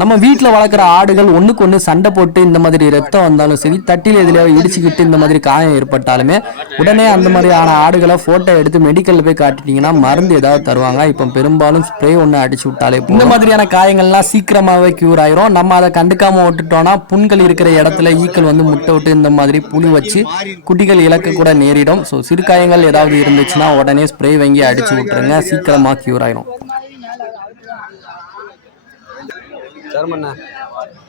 நம்ம வீட்டில் வளர்க்குற ஆடுகள் ஒன்றுக்கு ஒன்று சண்டை போட்டு இந்த மாதிரி ரத்தம் வந்தாலும் சரி தட்டில் எதுலையோ இடிச்சுக்கிட்டு இந்த மாதிரி காயம் ஏற்பட்டாலுமே உடனே அந்த மாதிரியான ஆடுகளை ஃபோட்டோ எடுத்து மெடிக்கலில் போய் காட்டிட்டீங்கன்னா மருந்து ஏதாவது தருவாங்க. இப்போ பெரும்பாலும் ஸ்ப்ரே ஒன்று அடிச்சு விட்டாலே இந்த மாதிரியான காயங்கள்லாம் சீக்கிரமாகவே க்யூர் ஆயிரும். நம்ம அதை கண்டுக்காமல் விட்டுட்டோம்னா புண்கள் இருக்கிற இடத்துல ஈக்கள் வந்து முட்டை விட்டு இந்த மாதிரி புழு வச்சு குட்டிகள் இழக்க கூட நேரிடும். ஸோ சிறுகாயங்கள் ஏதாவது இருந்துச்சுன்னா உடனே ஸ்ப்ரே வாங்கி அடிச்சு விட்டுருங்க. சீக்கிரமாக க்யூர் ஆயிரும். சர்மண்ணா?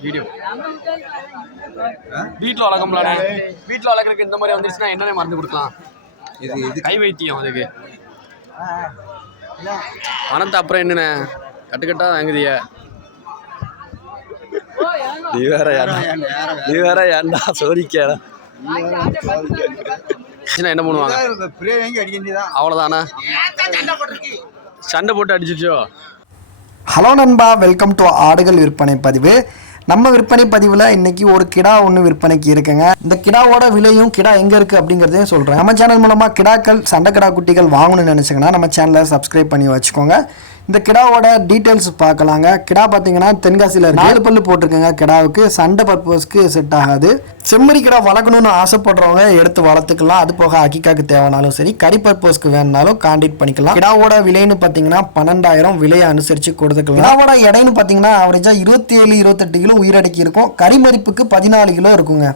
வீடியோ. வீட்டில் வளர்க்கலாம்ல வீட்டில் வளர்க்குறதுக்கு இந்த மாதிரி வந்துருச்சுன்னா என்னென்ன மருந்து கொடுக்கலாம்? இது இது கை வைத்தியம் அதுக்கு. பணத்தை அப்புறம் என்னண்ணே? கட்டுக்கட்டா வாங்குதிய? நீ வேற ஏன்டா நீ வேற ஏன்டா சோதிக்க? என்ன பண்ணுவாங்க? அவ்வளோதானா சண்டை போட்டு அடிச்சிச்சோ ஹலோ நண்பா வெல்கம் டு ஆடுகள் விற்பனை பதிவு. நம்ம விற்பனை பதிவில் இன்னைக்கு ஒரு கிடா ஒன்று விற்பனைக்கு இருக்குங்க. இந்த கிடாவோட விலையும் கிடா எங்கே இருக்குது அப்படிங்கிறதையும் சொல்கிறேன் நம்ம சேனல் மூலமாக கிடாக்கள் சண்டை கிடா குட்டிகள் வாங்கணும்னு நினச்சிங்கன்னா நம்ம சேனலை சப்ஸ்கிரைப் பண்ணி வச்சுக்கோங்க. இந்த கிடாவோட டீட்டெயில்ஸ் பார்க்கலாங்க. கிடா பார்த்தீங்கன்னா தென்காசியில் நாலு பல்லு போட்டிருக்கேங்க. கிடாவுக்கு சண்டை பர்பஸ்க்கு செட் ஆகாது. செம்மறி கிடா வளர்க்கணும்னு ஆசைப்படுறவங்க எடுத்து வளர்த்துக்கலாம். அது போக அக்கிக்காக்கு தேவைனாலும் சரி கறி பர்பஸ்க்கு வேணுனாலும் கான்டாக்ட் பண்ணிக்கலாம். கிடாவோட விலைன்னு பார்த்தீங்கன்னா பன்னெண்டாயிரம் விலையை அனுசரித்து கொடுத்துக்கலாம். கிடாவோட எடைன்னு பார்த்தீங்கன்னா அவரேஜாக இருபத்தி ஏழு இருபத்தெட்டு கிலோ உயிரடக்கி இருக்கும். கறி மதிப்புக்கு பதினாலு கிலோ இருக்குங்க.